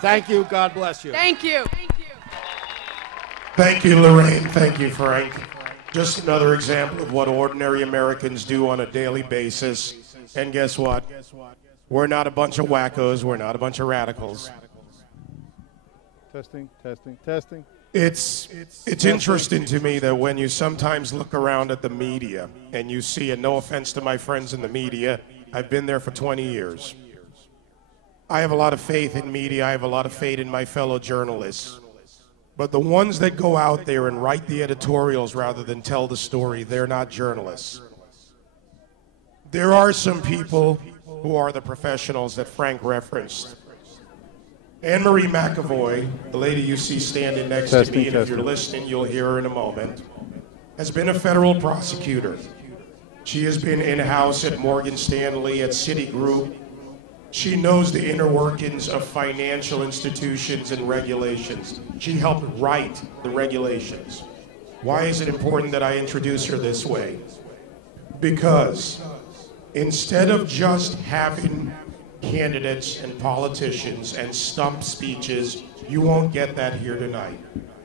Thank you. God bless you. Thank you. Thank you, Lorraine. Thank you, Frank. Just another example of what ordinary Americans do on a daily basis. And guess what? We're not a bunch of wackos. We're not a bunch of radicals. Testing, testing, testing. It's interesting to me that when you sometimes look around at the media and you see, and no offense to my friends in the media, I've been there for 20 years. I have a lot of faith in media. I have a lot of faith in my fellow journalists. But the ones that go out there and write the editorials rather than tell the story, they're not journalists. There are some people who are the professionals that Frank referenced. Annemarie McAvoy, the lady you see standing next to me, and if you're listening, you'll hear her in a moment, has been a federal prosecutor. She has been in-house at Morgan Stanley, at Citigroup. She knows the inner workings of financial institutions and regulations. She helped write the regulations. Why is it important that I introduce her this way? Because instead of just having candidates and politicians and stump speeches, you won't get that here tonight.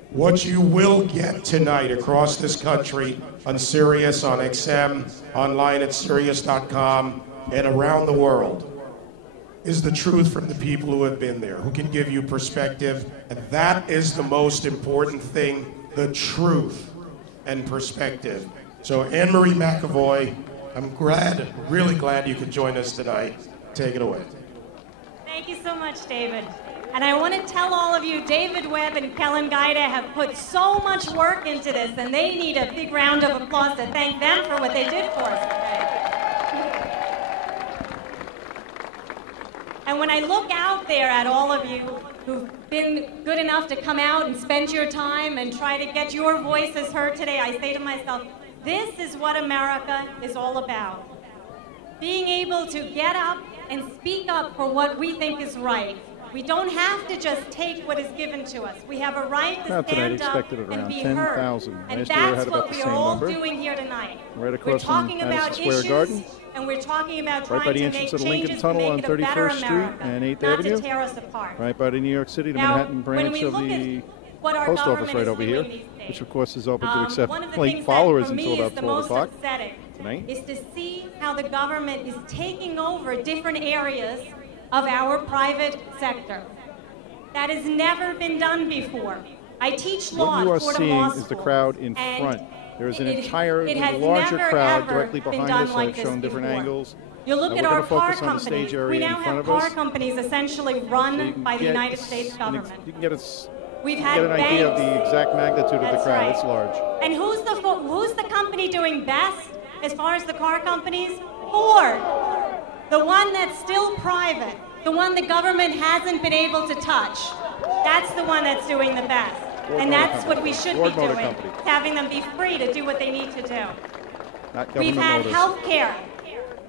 What you will get tonight across this country, on Sirius, on XM, online at Sirius.com, and around the world, is the truth from the people who have been there, who can give you perspective. And that is the most important thing, the truth and perspective. So Annemarie McAvoy, I'm glad, really glad you could join us tonight. Take it away. Thank you so much, David. And I want to tell all of you, David Webb and Kellen Gaida have put so much work into this, and they need a big round of applause to thank them for what they did for us today. And when I look out there at all of you who've been good enough to come out and spend your time and try to get your voices heard today, I say to myself, this is what America is all about. Being able to get up and speak up for what we think is right. We don't have to just take what is given to us. We have a right to stand up and be heard. And that's what we are all doing here tonight. Right across we're talking from about Square issues, Garden. And we're talking about Right by trying the to entrance make of the Lincoln changes to Tunnel on make it a better 31st Street America, and 8th not Avenue. to tear us apart. Right by the New York City, the Now, Manhattan when branch we of look the at what our post office government right is over doing here, these days, which of course is open to accept one of the late things followers that for me until is about the 12 most o'clock upsetting tonight. is to see how the government is taking over different areas of our private sector. That has never been done before. I teach law What you are at Fordham seeing Law is the School, crowd in and front. There is an it entirely has larger never, crowd ever directly been behind done us. like I've this shown different before. angles. You look We're at our gonna car focus on the companies. stage area We in now front have of car us. companies essentially So you run can by the get United States government. You can get We've you had get an idea of banks. the exact magnitude of the That's crowd. right. It's large. And who's the company doing best as far as the car companies? Ford. The one that's still private. The one the government hasn't been able to touch. That's the one that's doing the best. And that's what we should be doing, having them be free to do what they need to do. We've had health care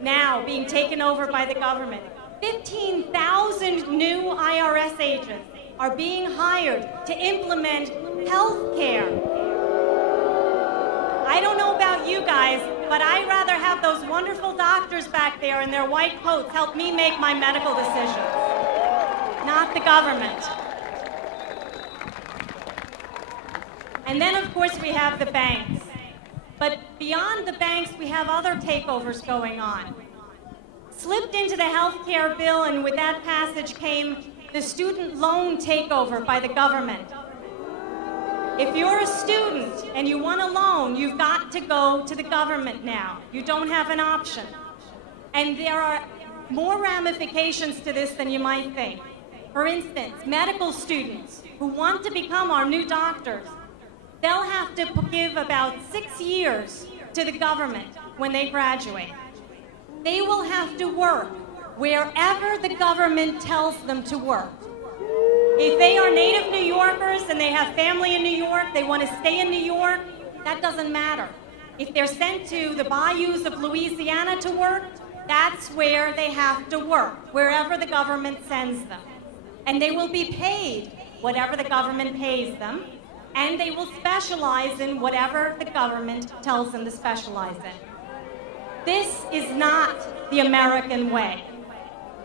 now being taken over by the government. 15,000 new IRS agents are being hired to implement health care. I don't know about you guys, but I'd rather have those wonderful doctors back there in their white coats help me make my medical decisions, not the government. And then, of course, we have the banks. But beyond the banks, we have other takeovers going on. Slipped into the health care bill, and with that passage came the student loan takeover by the government. If you're a student and you want a loan, you've got to go to the government now. You don't have an option. And there are more ramifications to this than you might think. For instance, medical students who want to become our new doctors, they'll have to give about 6 years to the government when they graduate. They will have to work wherever the government tells them to work. If they are native New Yorkers and they have family in New York, they want to stay in New York, that doesn't matter. If they're sent to the bayous of Louisiana to work, that's where they have to work, wherever the government sends them. And they will be paid whatever the government pays them, and they will specialize in whatever the government tells them to specialize in. This is not the American way.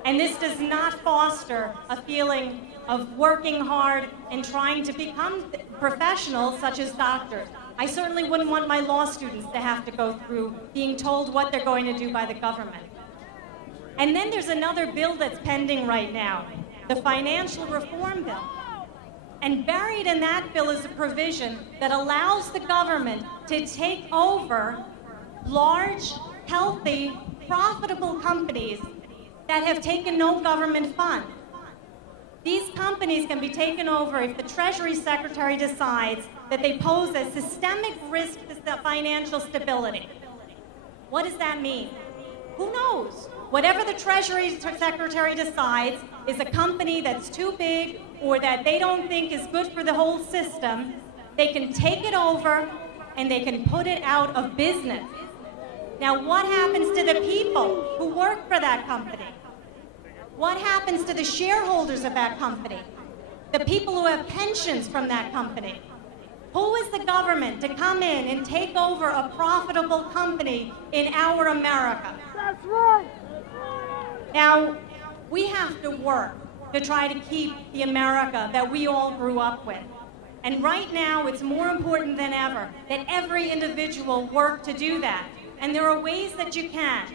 And this does not foster a feeling of working hard and trying to become professionals such as doctors. I certainly wouldn't want my law students to have to go through being told what they're going to do by the government. And then there's another bill that's pending right now, the financial reform bill. And buried in that bill is a provision that allows the government to take over large, healthy, profitable companies that have taken no government fund. These companies can be taken over if the Treasury Secretary decides that they pose a systemic risk to financial stability. What does that mean? Who knows? Whatever the Treasury Secretary decides is a company that's too big or that they don't think is good for the whole system, they can take it over and they can put it out of business. Now, what happens to the people who work for that company? What happens to the shareholders of that company? The people who have pensions from that company? Who is the government to come in and take over a profitable company in our America? That's right. Now, we have to work to try to keep the America that we all grew up with. And right now, it's more important than ever that every individual work to do that. And there are ways that you can.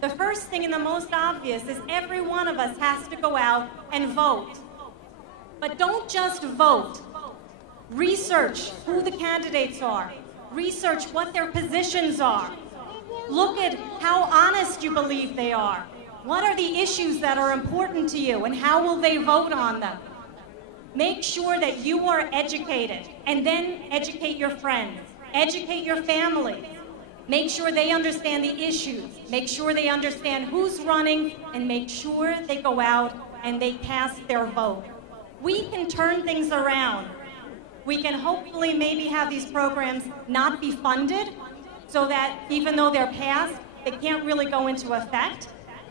The first thing and the most obvious is every one of us has to go out and vote. But don't just vote. Research who the candidates are. Research what their positions are. Look at how honest you believe they are. What are the issues that are important to you and how will they vote on them? Make sure that you are educated and then educate your friends. Educate your family. Make sure they understand the issues. Make sure they understand who's running and make sure they go out and they cast their vote. We can turn things around. We can hopefully maybe have these programs not be funded so that even though they're passed, they can't really go into effect.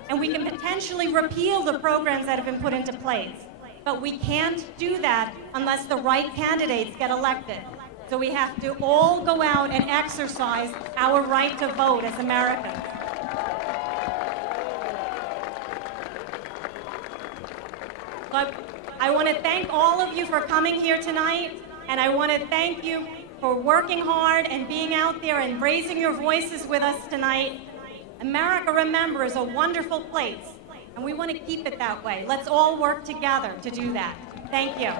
And we can potentially repeal the programs that have been put into place. But we can't do that unless the right candidates get elected. So we have to all go out and exercise our right to vote as Americans. So I want to thank all of you for coming here tonight. And I want to thank you for working hard and being out there and raising your voices with us tonight. America, remember, is a wonderful place, and we want to keep it that way. Let's all work together to do that. Thank you.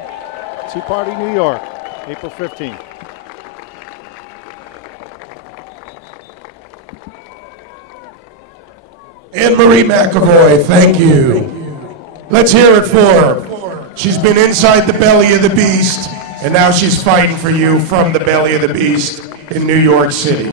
Tea Party New York, April 15th. Annemarie McAvoy, thank you. Let's hear it for her. She's been inside the belly of the beast, and now she's fighting for you from the belly of the beast in New York City.